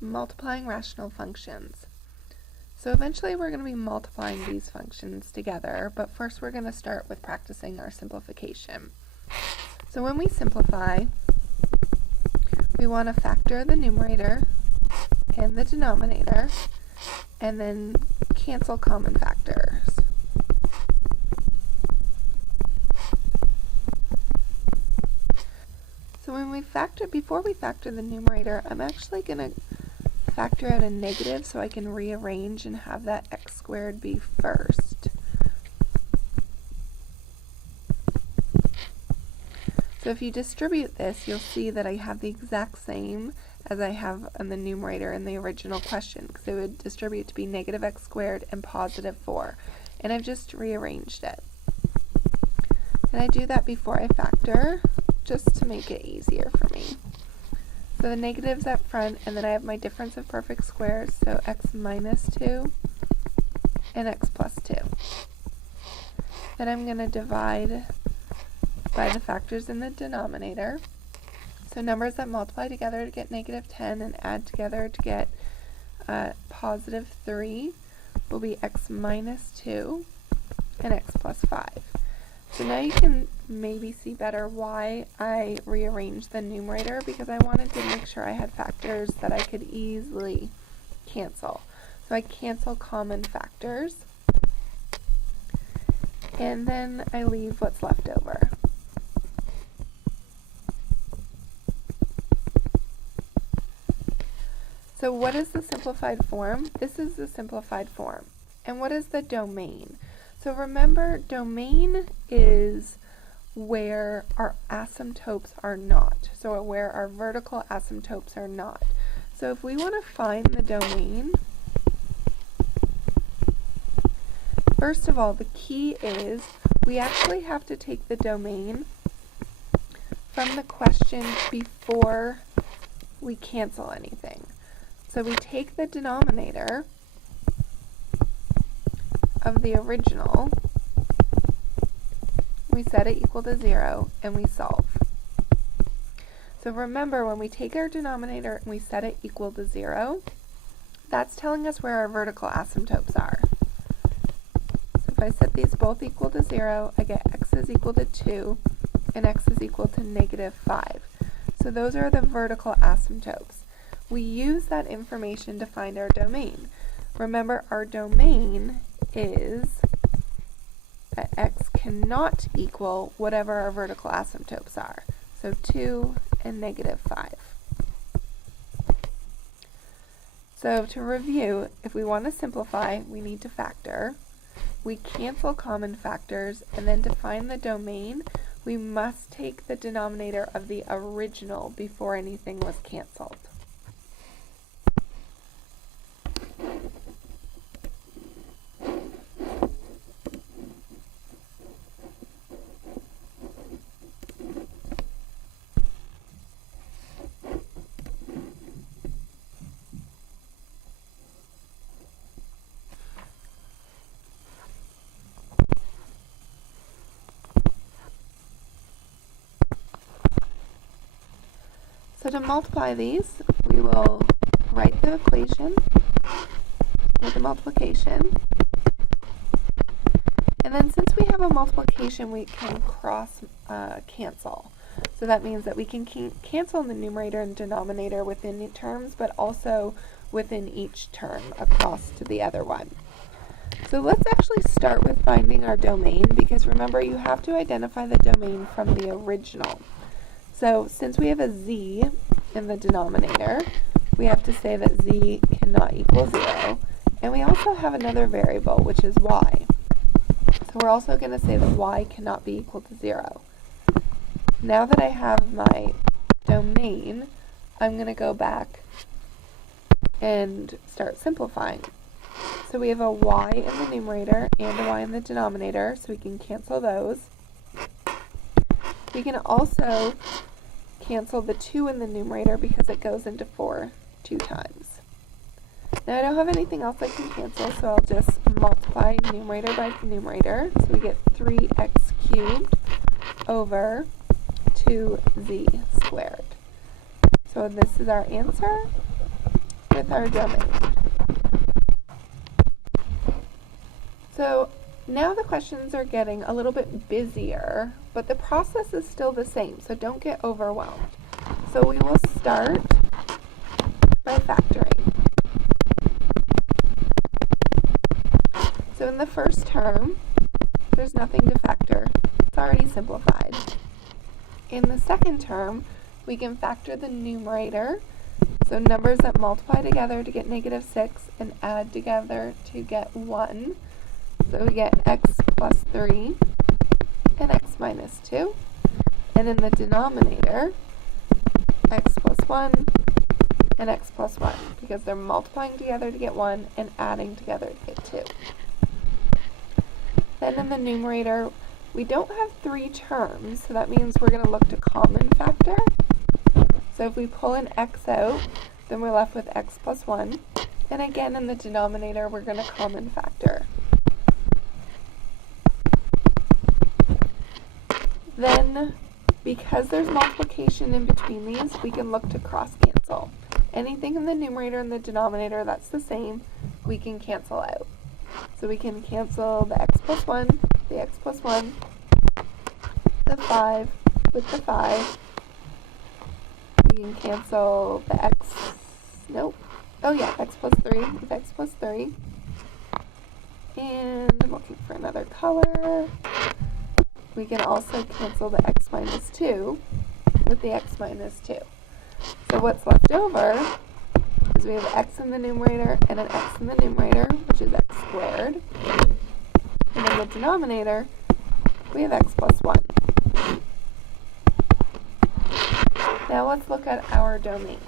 multiplying rational functions. So eventually we're going to be multiplying these functions together, but first we're going to start with practicing our simplification. So when we simplify, we want to factor the numerator and the denominator, and then cancel common factors. So when we factor, before we factor the numerator, I'm actually going to factor out a negative so I can rearrange and have that x squared be first. So if you distribute this, you'll see that I have the exact same as I have on the numerator in the original question, because it would distribute to be negative x squared and positive 4. And I've just rearranged it. And I do that before I factor, just to make it easier for me. So the negative's up front, and then I have my difference of perfect squares, so x minus 2 and x plus 2. Then I'm going to divide by the factors in the denominator. So numbers that multiply together to get negative 10 and add together to get positive 3 will be x minus 2 and x plus 5. So now you can maybe see better why I rearranged the numerator, because I wanted to make sure I had factors that I could easily cancel. So I cancel common factors, and then I leave what's left over. So what is the simplified form? This is the simplified form. And what is the domain? So remember, domain is where our asymptotes are not. So where our vertical asymptotes are not. So if we want to find the domain, first of all, the key is we actually have to take the domain from the question before we cancel anything. So we take the denominator of the original, we set it equal to 0, and we solve. So remember, when we take our denominator and we set it equal to 0, that's telling us where our vertical asymptotes are. So if I set these both equal to 0, I get x is equal to 2 and x is equal to negative 5. So those are the vertical asymptotes. We use that information to find our domain. Remember, our domain is that x cannot equal whatever our vertical asymptotes are. So 2 and negative 5. So to review, if we want to simplify, we need to factor. We cancel common factors, and then to find the domain, we must take the denominator of the original before anything was canceled. So to multiply these, we will write the equation with the multiplication. And then since we have a multiplication, we can cross cancel. So that means that we can cancel the numerator and denominator within the terms, but also within each term across to the other one. So let's actually start with finding our domain, because remember, you have to identify the domain from the original. So since we have a z in the denominator, we have to say that z cannot equal 0. And we also have another variable, which is y. So we're also going to say that y cannot be equal to 0. Now that I have my domain, I'm going to go back and start simplifying. So we have a y in the numerator and a y in the denominator, so we can cancel those. We can also cancel the 2 in the numerator because it goes into 4 2 times. Now I don't have anything else I can cancel, so I'll just multiply numerator by numerator. So we get 3x cubed over 2z squared. So this is our answer, with our domain. So now the questions are getting a little bit busier, but the process is still the same, so don't get overwhelmed. So we will start by factoring. So in the first term, there's nothing to factor. It's already simplified. In the second term, we can factor the numerator, so numbers that multiply together to get -6 and add together to get 1. So we get x plus 3 and x minus 2. And in the denominator, x plus 1 and x plus 1, because they're multiplying together to get 1 and adding together to get 2. Then in the numerator, we don't have 3 terms, so that means we're going to look to common factor. So if we pull an x out, then we're left with x plus 1. And again, in the denominator, we're going to common factor. Then, because there's multiplication in between these, we can look to cross-cancel. Anything in the numerator and the denominator that's the same, we can cancel out. So we can cancel the x plus 1, the x plus 1, the 5 with the 5. We can cancel the x, x plus 3 with x plus 3. And I'm looking for another color. We can also cancel the x minus 2 with the x minus 2. So what's left over is we have x in the numerator and an x in the numerator, which is x squared. And in the denominator, we have x plus 1. Now let's look at our domain.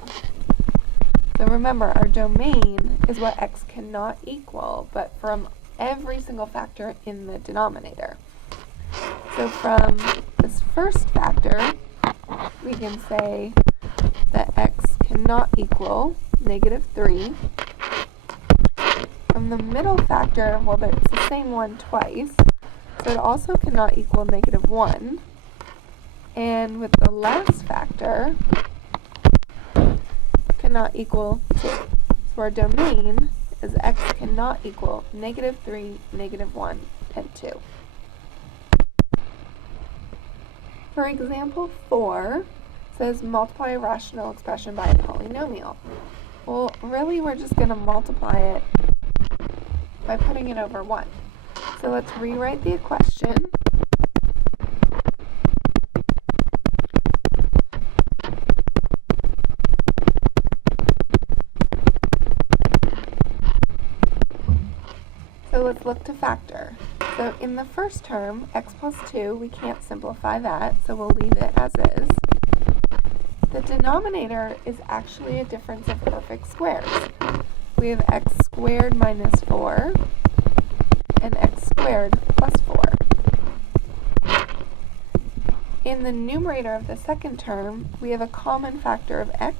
So remember, our domain is what x cannot equal, but from every single factor in the denominator. So from this first factor, we can say that x cannot equal -3. From the middle factor, well, it's the same one twice, so it also cannot equal -1. And with the last factor, cannot equal 2. So our domain is x cannot equal -3, -1, and 2. For example 4, says multiply a rational expression by a polynomial. Well, really we're just going to multiply it by putting it over 1. So let's rewrite the equation. So let's look to factor. So in the first term, x plus 2, we can't simplify that, so we'll leave it as is. The denominator is actually a difference of perfect squares. We have x squared minus 4 and x squared plus 4. In the numerator of the second term, we have a common factor of x,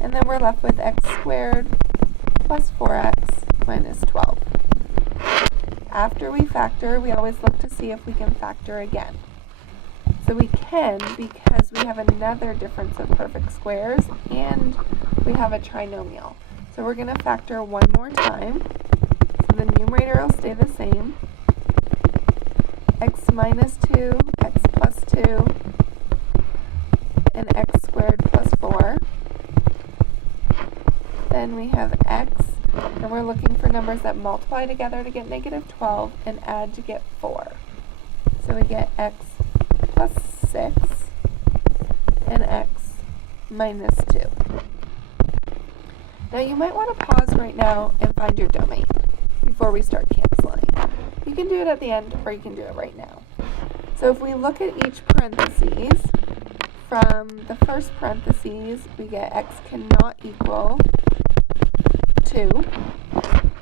and then we're left with x squared plus 4x minus 12. After we factor, we always look to see if we can factor again. So we can, because we have another difference of perfect squares and we have a trinomial. So we're going to factor one more time. So the numerator will stay the same. X minus 2, x plus 2, and x squared plus 4. Then we have x, and we're looking for numbers that multiply together to get -12 and add to get 4. So we get x plus 6 and x minus 2. Now you might want to pause right now and find your domain before we start canceling. You can do it at the end or you can do it right now. So if we look at each parentheses, from the first parentheses we get x cannot equal 2.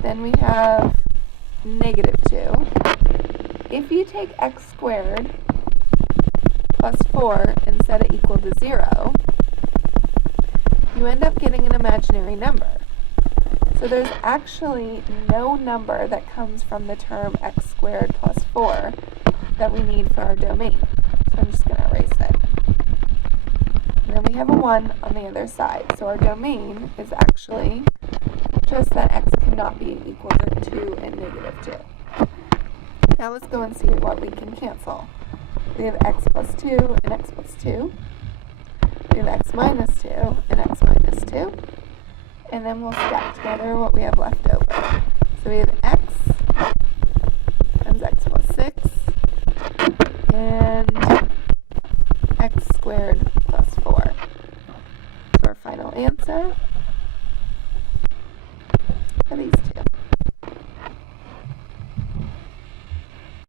Then we have -2. If you take x squared plus 4 and set it equal to 0, you end up getting an imaginary number. So there's actually no number that comes from the term x squared plus 4 that we need for our domain. So I'm just going to erase it. And then we we have a 1 on the other side. So our domain is actually just that x cannot be equal to 2 and negative 2. Now let's go and see what we can cancel. We have x plus 2 and x plus 2. We have x minus 2 and x minus 2. And then we'll stack together what we have left over. So we have x